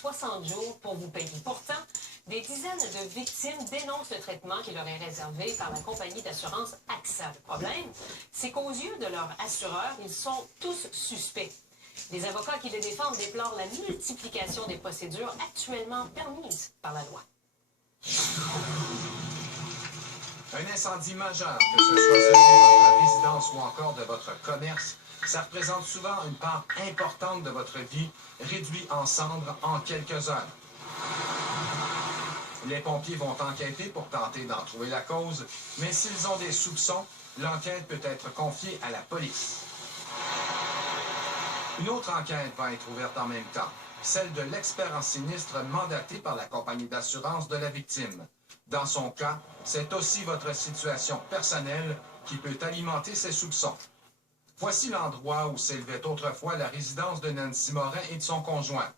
60 jours pour vous payer. Pourtant, des dizaines de victimes dénoncent le traitement qui leur est réservé par la compagnie d'assurance AXA. Le problème, c'est qu'aux yeux de leur assureur, ils sont tous suspects. Les avocats qui les défendent déplorent la multiplication des procédures actuellement permises par la loi. Un incendie majeur, que ce soit celui de votre résidence ou encore de votre commerce, ça représente souvent une part importante de votre vie, réduit en cendres en quelques heures. Les pompiers vont enquêter pour tenter d'en trouver la cause, mais s'ils ont des soupçons, l'enquête peut être confiée à la police. Une autre enquête va être ouverte en même temps, celle de l'expert en sinistre mandaté par la compagnie d'assurance de la victime. Dans son cas, c'est aussi votre situation personnelle qui peut alimenter ses soupçons. Voici l'endroit où s'élevait autrefois la résidence de Nancy Morin et de son conjoint.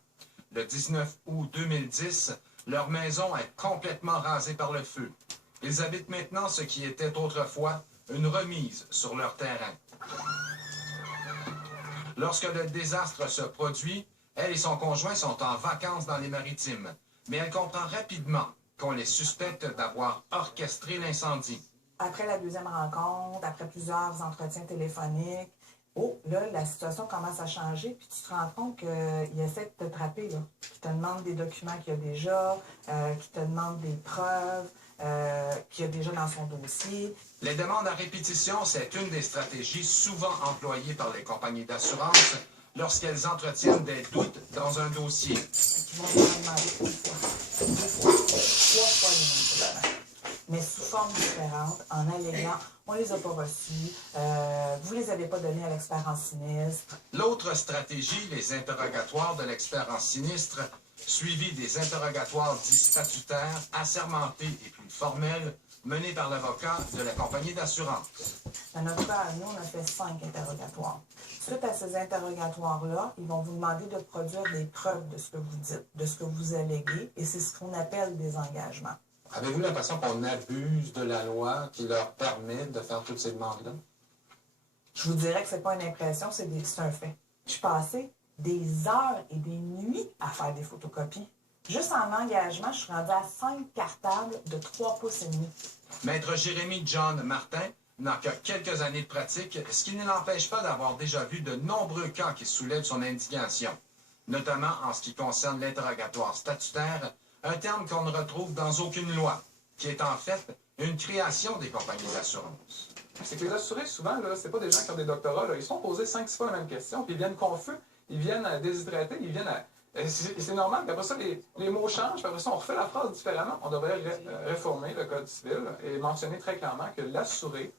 Le 19 août 2010, leur maison est complètement rasée par le feu. Ils habitent maintenant ce qui était autrefois une remise sur leur terrain. Lorsque le désastre se produit, elle et son conjoint sont en vacances dans les Maritimes. Mais elle comprend rapidement qu'on les suspecte d'avoir orchestré l'incendie. Après la deuxième rencontre, après plusieurs entretiens téléphoniques, là, la situation commence à changer, puis tu te rends compte qu'il essaie de te trapper, là. Qu'il te demande des documents qu'il y a déjà, qu'il te demande des preuves qu'il y a déjà dans son dossier. Les demandes à répétition, c'est une des stratégies souvent employées par les compagnies d'assurance lorsqu'elles entretiennent des doutes dans un dossier. Ils vont te demander une fois, deux fois, trois fois les mêmes documents, mais sous forme différente, en alléguant « on les a pas reçus, vous les avez pas donnés à l'expert en sinistre ». L'autre stratégie, les interrogatoires de l'expert en sinistre, suivis des interrogatoires dits statutaires, assermentés et plus formels, menés par l'avocat de la compagnie d'assurance. Dans notre cas, nous, on a fait 5 interrogatoires. Suite à ces interrogatoires-là, ils vont vous demander de produire des preuves de ce que vous dites, de ce que vous alléguez, et c'est ce qu'on appelle des engagements. Avez-vous l'impression qu'on abuse de la loi qui leur permet de faire toutes ces demandes-là? Je vous dirais que c'est pas une impression, c'est un fait. Je passais des heures et des nuits à faire des photocopies. Juste en engagement, je suis rendue à 5 cartables de 3,5 pouces. Maître Jérémy John Martin n'a que quelques années de pratique, ce qui ne l'empêche pas d'avoir déjà vu de nombreux cas qui soulèvent son indignation, notamment en ce qui concerne l'interrogatoire statutaire, un terme qu'on ne retrouve dans aucune loi, qui est en fait une création des compagnies d'assurance. C'est que les assurés, souvent, ce n'est pas des gens qui ont des doctorats, là, ils sont posés 5-6 fois la même question, puis ils viennent confus, ils viennent déshydratés, ils viennent à... C'est normal, puis après ça, les mots changent, puis après ça, on refait la phrase différemment. On devrait réformer le Code civil et mentionner très clairement que l'assuré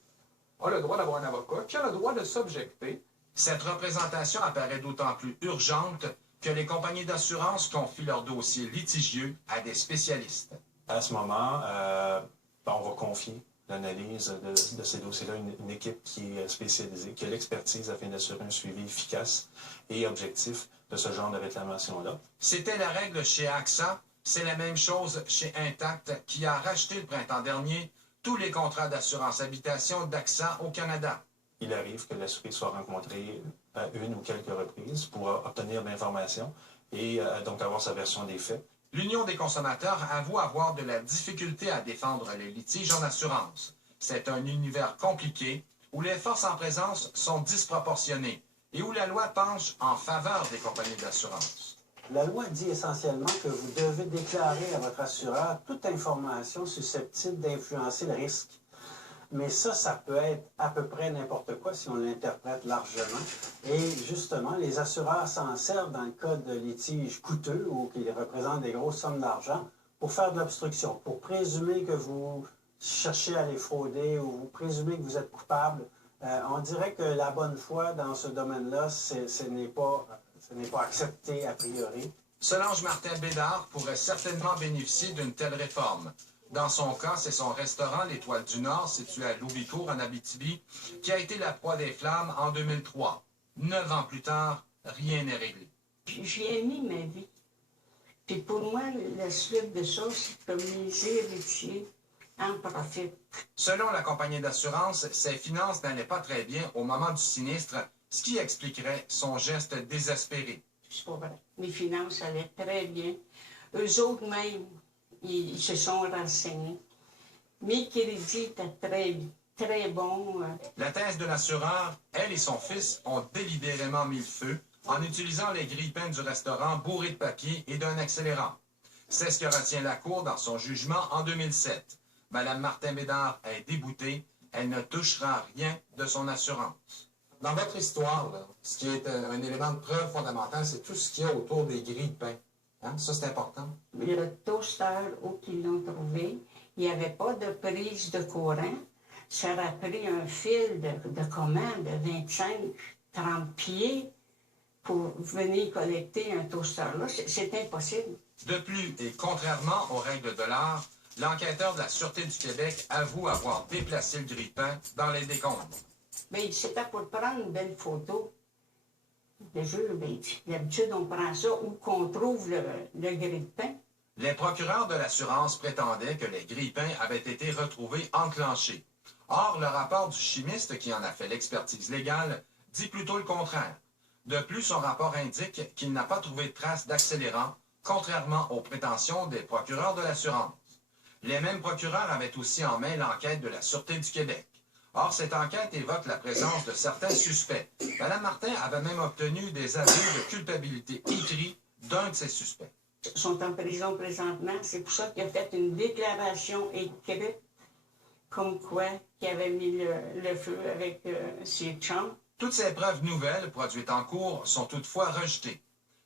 a le droit d'avoir un avocat, qui a le droit de s'objecter. Cette représentation apparaît d'autant plus urgente que les compagnies d'assurance confient leurs dossiers litigieux à des spécialistes. À ce moment, on va confier l'analyse de ces dossiers-là à une équipe qui est spécialisée, qui a l'expertise afin d'assurer un suivi efficace et objectif de ce genre de réclamation-là. C'était la règle chez AXA, c'est la même chose chez Intact, qui a racheté le printemps dernier tous les contrats d'assurance habitation d'AXA au Canada. Il arrive que l'assuré soit rencontré à une ou quelques reprises pour obtenir de l'information et donc avoir sa version des faits. L'Union des consommateurs avoue avoir de la difficulté à défendre les litiges en assurance. C'est un univers compliqué où les forces en présence sont disproportionnées et où la loi penche en faveur des compagnies d'assurance. La loi dit essentiellement que vous devez déclarer à votre assureur toute information susceptible d'influencer le risque. Mais ça peut être à peu près n'importe quoi si on l'interprète largement. Et justement, les assureurs s'en servent dans le cas de litiges coûteux ou qui représentent des grosses sommes d'argent pour faire de l'obstruction, pour présumer que vous cherchez à les frauder ou vous présumez que vous êtes coupable. On dirait que la bonne foi dans ce domaine-là, ce n'est pas accepté a priori. Solange Martin-Bédard pourrait certainement bénéficier d'une telle réforme. Dans son cas, c'est son restaurant L'Étoile du Nord, situé à Loubicourt, en Abitibi, qui a été la proie des flammes en 2003. 9 ans plus tard, rien n'est réglé. J'y ai mis ma vie. Puis pour moi, la suite de ça, c'est comme les héritiers en profitent. Selon la compagnie d'assurance, ses finances n'allaient pas très bien au moment du sinistre, ce qui expliquerait son geste désespéré. c'est pas vrai. Mes finances allaient très bien. Eux autres même, ils se sont renseignés. Mes crédits étaient très bons. La thèse de l'assureur, elle et son fils ont délibérément mis le feu en utilisant les grille-pains du restaurant bourrés de papier et d'un accélérant. C'est ce que retient la Cour dans son jugement en 2007. Mme Martin-Bédard est déboutée. Elle ne touchera rien de son assurance. Dans votre histoire, là, ce qui est un élément de preuve fondamental, c'est tout ce qu'il y a autour des grilles de pain. Hein? Ça, c'est important. Le toaster où ils l'ont trouvé, il n'y avait pas de prise de courant. Ça aurait pris un fil de commande de 25-30 pieds pour venir collecter un toaster là. C'est impossible. De plus, et contrairement aux règles de l'art, l'enquêteur de la Sûreté du Québec avoue avoir déplacé le grille-pain dans les décombres. Bien, c'était pour prendre une belle photo. Déjà, bien, d'habitude, on prend ça où qu'on trouve le grille-pain. Les procureurs de l'assurance prétendaient que les grille-pains avaient été retrouvés enclenchés. Or, le rapport du chimiste qui en a fait l'expertise légale dit plutôt le contraire. De plus, son rapport indique qu'il n'a pas trouvé de traces d'accélérant, contrairement aux prétentions des procureurs de l'assurance. Les mêmes procureurs avaient aussi en main l'enquête de la Sûreté du Québec. Or, cette enquête évoque la présence de certains suspects. Mme Martin avait même obtenu des aveux de culpabilité écrits d'un de ces suspects. Ils sont en prison présentement. C'est pour ça qu'il a fait une déclaration écrite comme quoi qu'il avait mis le feu avec ses chums. Toutes ces preuves nouvelles produites en cours sont toutefois rejetées.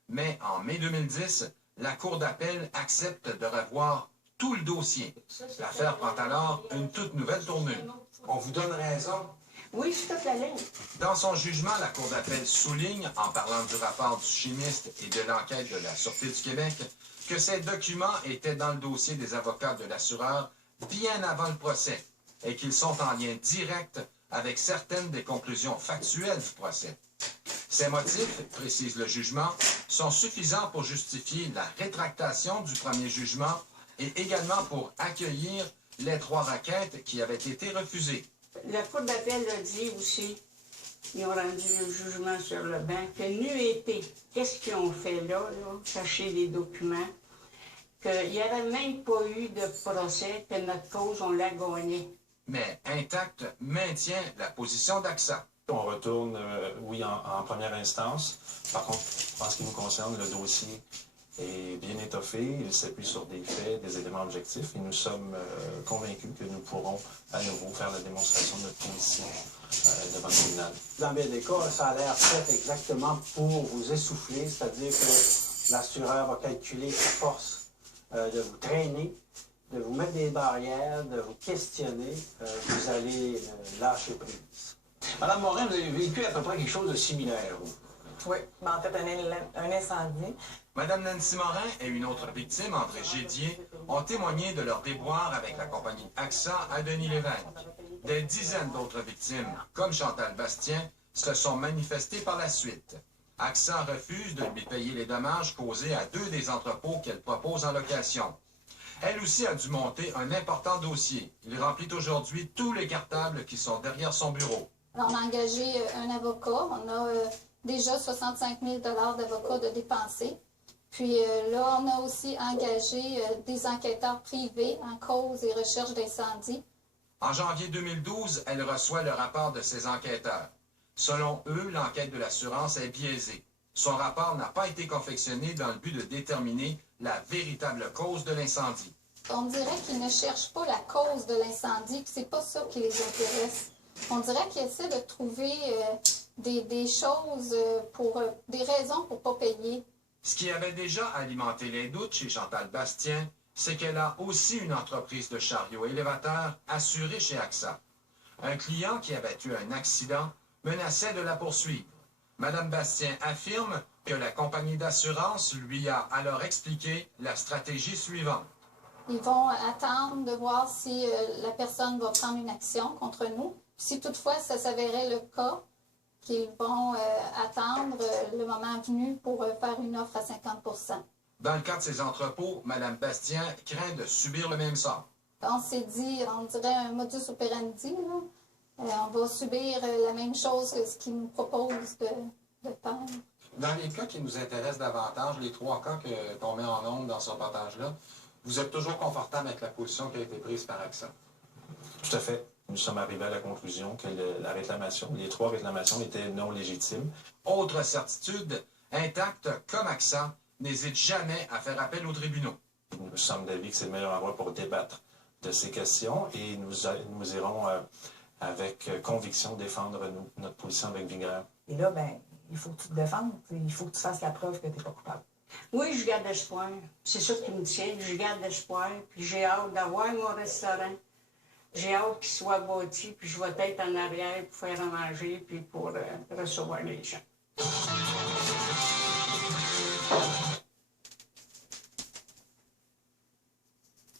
Mais en mai 2010, la Cour d'appel accepte de revoir tout le dossier. L'affaire prend alors une toute nouvelle tournure. On vous donne raison. Oui, c'est toute la ligne. Dans son jugement, la Cour d'appel souligne, en parlant du rapport du chimiste et de l'enquête de la Sûreté du Québec, que ces documents étaient dans le dossier des avocats de l'assureur bien avant le procès et qu'ils sont en lien direct avec certaines des conclusions factuelles du procès. Ces motifs, précise le jugement, sont suffisants pour justifier la rétractation du premier jugement et également pour accueillir les 3 requêtes qui avaient été refusées. La Cour d'appel a dit aussi, ils ont rendu le jugement sur le banc, que n'eût été, qu'est-ce qu'ils ont fait là, cacher les documents, qu'il n'y avait même pas eu de procès, que notre cause, on l'a gagnée. Mais Intact maintient la position d'AXA. On retourne, oui, en première instance. Par contre, en ce qui nous concerne, le dossier est bien étoffé. Il s'appuie sur des faits, des éléments objectifs. Et nous sommes convaincus que nous pourrons à nouveau faire la démonstration de notre position devant le tribunal. Dans bien des cas, ça a l'air fait exactement pour vous essouffler, c'est-à-dire que l'assureur va calculer sa force de vous traîner, de vous mettre des barrières, de vous questionner. Vous allez lâcher prise. Madame Morin, vous avez vécu à peu près quelque chose de similaire, vous? Oui, mais en fait, un incendie. Madame Nancy Morin et une autre victime, André Gédier, ont témoigné de leur déboire avec la compagnie AXA à Denis-Lévesque. Des dizaines d'autres victimes, comme Chantal Bastien, se sont manifestées par la suite. AXA refuse de lui payer les dommages causés à 2 des entrepôts qu'elle propose en location. Elle aussi a dû monter un important dossier. Il remplit aujourd'hui tous les cartables qui sont derrière son bureau. Alors, on a engagé un avocat. On a déjà 65 000 d'avocat de dépensés. Puis là, on a aussi engagé des enquêteurs privés en cause et recherche d'incendie. En janvier 2012, elle reçoit le rapport de ses enquêteurs. Selon eux, l'enquête de l'assurance est biaisée. Son rapport n'a pas été confectionné dans le but de déterminer la véritable cause de l'incendie. On dirait qu'ils ne cherchent pas la cause de l'incendie, puis c'est pas ça qui les intéresse. On dirait qu'ils essaient de trouver des choses des raisons pour ne pas payer. Ce qui avait déjà alimenté les doutes chez Chantal Bastien, c'est qu'elle a aussi une entreprise de chariot élévateur assurée chez AXA. Un client qui avait eu un accident menaçait de la poursuivre. Madame Bastien affirme que la compagnie d'assurance lui a alors expliqué la stratégie suivante. Ils vont attendre de voir si la personne va prendre une action contre nous. Si toutefois ça s'avérait le cas, qu'ils vont attendre le moment venu pour faire une offre à 50 %. Dans le cas de ces entrepôts, Mme Bastien craint de subir le même sort. On s'est dit, on dirait un modus operandi, là. On va subir la même chose que ce qu'ils nous proposent de faire. Dans les cas qui nous intéressent davantage, les 3 cas qu'on met en nombre dans ce reportage-là, vous êtes toujours confortable avec la position qui a été prise par AXA? Tout à fait. Nous sommes arrivés à la conclusion que la réclamation, les 3 réclamations étaient non légitimes. Autre certitude, Intact comme AXA n'hésite jamais à faire appel aux tribunaux. Nous sommes d'avis que c'est le meilleur endroit pour débattre de ces questions et nous irons avec conviction défendre notre position avec vigueur. Et là, ben, il faut que tu te défendes. Il faut que tu fasses la preuve que tu n'es pas coupable. Oui, je garde espoir. C'est ça qui me tient. Je garde espoir. Puis j'ai hâte d'avoir mon restaurant. J'ai hâte qu'il soit bâti. Puis je vais être en arrière pour faire à manger puis pour recevoir les gens.